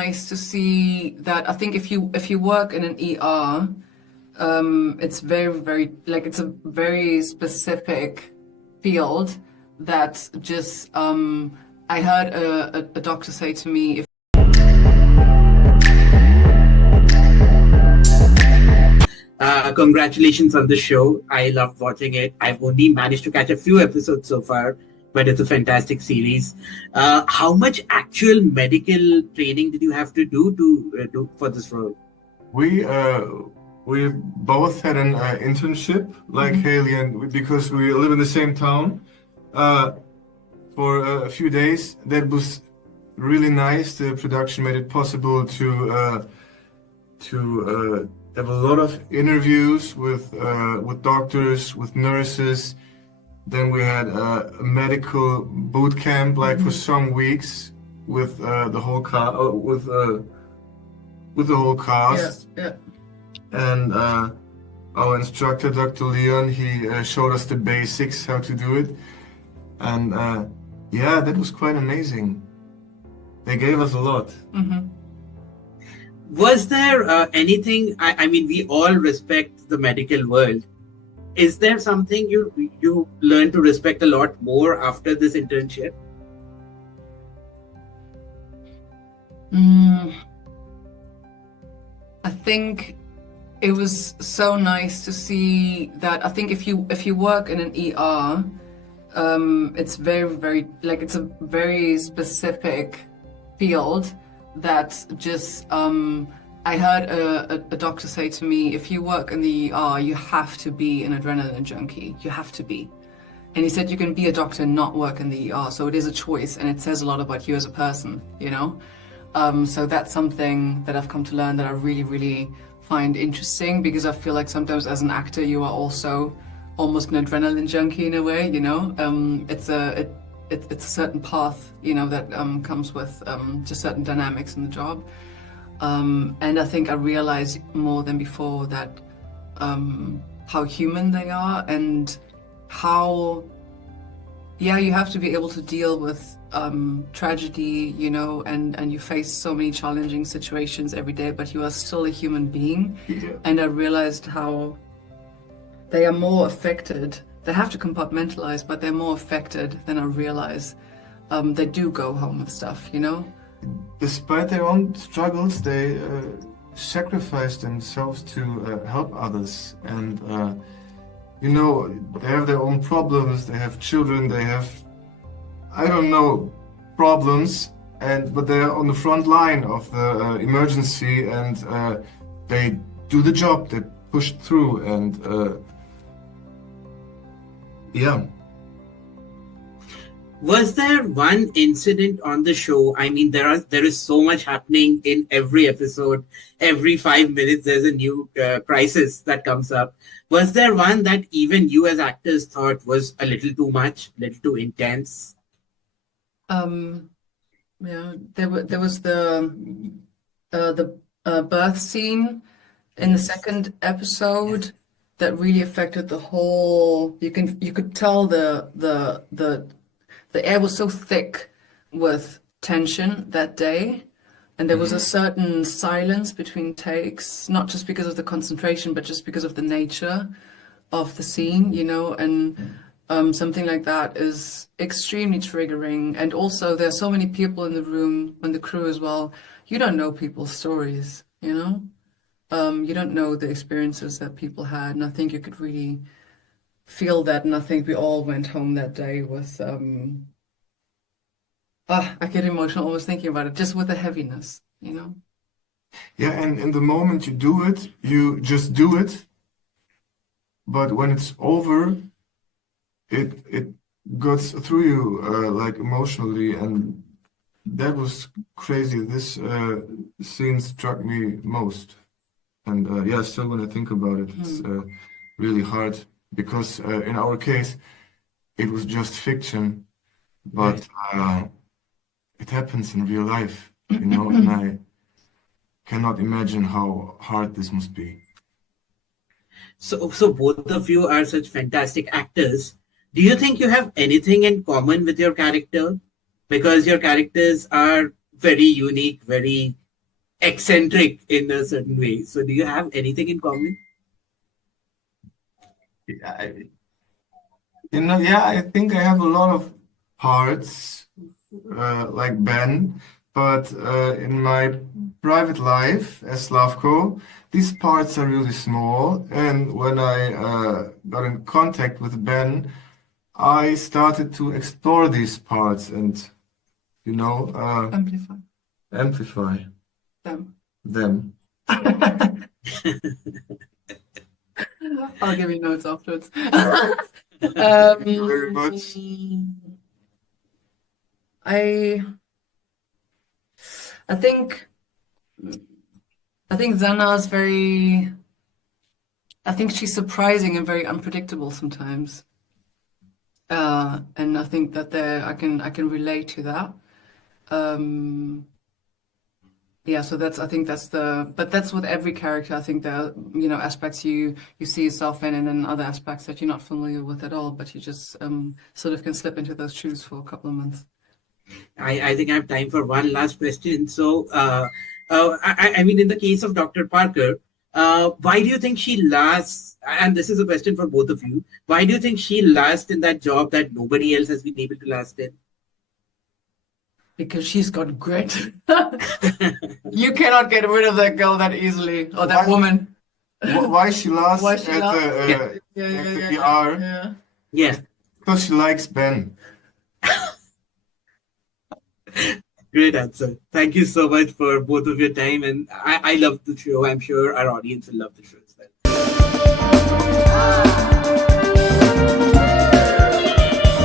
nice to see that. I think if you work in an ER, it's very like it's a very specific field that just I heard a doctor say to me, if Congratulations on the show. I loved watching it. I've only managed to catch a few episodes so far, but it's a fantastic series. How much actual medical training did you have to do for this role? We we both had an internship, like Haley, and because we live in the same town, for a few days. That was really nice. The production made it possible to have a lot of interviews with doctors, with nurses. Then we had a medical boot camp, like for some weeks, with the whole with the whole cast. yeah. And our instructor, Dr. Leon, he showed us the basics, how to do it. And yeah, that was quite amazing. They gave us a lot. Was there anything? I mean, we all respect the medical world. Is there something you learned to respect a lot more after this internship? I think it was so nice to see that. I think if you work in an ER, it's very like it's a very specific field that just I heard a doctor say to me, if you work in the ER, you have to be an adrenaline junkie. You have to be. And he said you can be a doctor and not work in the ER. So it is a choice, and it says a lot about you as a person, you know? So that's something that I've come to learn that I really find interesting, because I feel like sometimes as an actor, you are also almost an adrenaline junkie in a way, you know? It's a certain path, you know, that comes with just certain dynamics in the job. And I think I realized more than before that how human they are, and how, yeah, you have to be able to deal with tragedy, you know, and you face so many challenging situations every day, but you are still a human being. Yeah. And I realized how they are more affected. They have to compartmentalize, but they're more affected than I realize. They do go home with stuff, you know? Despite their own struggles, they sacrifice themselves to help others. And, you know, they have their own problems, they have children, they have, I don't know, problems, but they're on the front line of the emergency, and they do the job, they push through, and yeah. Was there one incident on the show? I mean, there is so much happening in every episode. Every 5 minutes, there's a new crisis that comes up. Was there one that even you as actors thought was a little too much, a little too intense? Yeah, there was the birth scene in the second episode that really affected the whole. You could tell the air was so thick with tension that day, and there was a certain silence between takes, not just because of the concentration, but just because of the nature of the scene, you know, and something like that is extremely triggering. And also there are so many people in the room and the crew as well. You don't know people's stories, you know? You don't know the experiences that people had, and I think you could really feel that, and I think we all went home that day with I get emotional almost thinking about it, just with a heaviness, you know? Yeah, and in the moment you do it, you just do it. But when it's over, it goes through you like emotionally, and that was crazy. This scene struck me most. And yeah, still when I think about it, it's really hard, because in our case, it was just fiction, but it happens in real life, you know, and I cannot imagine how hard this must be. So both of you are such fantastic actors. Do you think you have anything in common with your character? Because your characters are very unique, very eccentric in a certain way. So do you have anything in common? I, yeah, I think I have a lot of parts like Ben, but in my private life as Slavko, these parts are really small. And when I got in contact with Ben, I started to explore these parts and, Amplify amplify them. them. I'll give you notes afterwards. Thank you very much. I think Zana's very. I think she's surprising and very unpredictable sometimes, and I think that I can relate to that. Yeah, so but that's with every character. I think there are, aspects you see yourself in, and then other aspects that you're not familiar with at all, but you just sort of can slip into those shoes for a couple of months. I think I have time for one last question. So, I mean, in the case of Dr. Parker, why do you think she lasts? And this is a question for both of you. Why do you think she lasts in that job that nobody else has been able to last in? Because she's got grit. You cannot get rid of that girl that easily, or that woman. Why she lasts Why she at lasts? the ER? Yeah. Yeah. Because she likes Ben. Great answer. Thank you so much for both of your time. And I love the show. I'm sure our audience will love the show as well.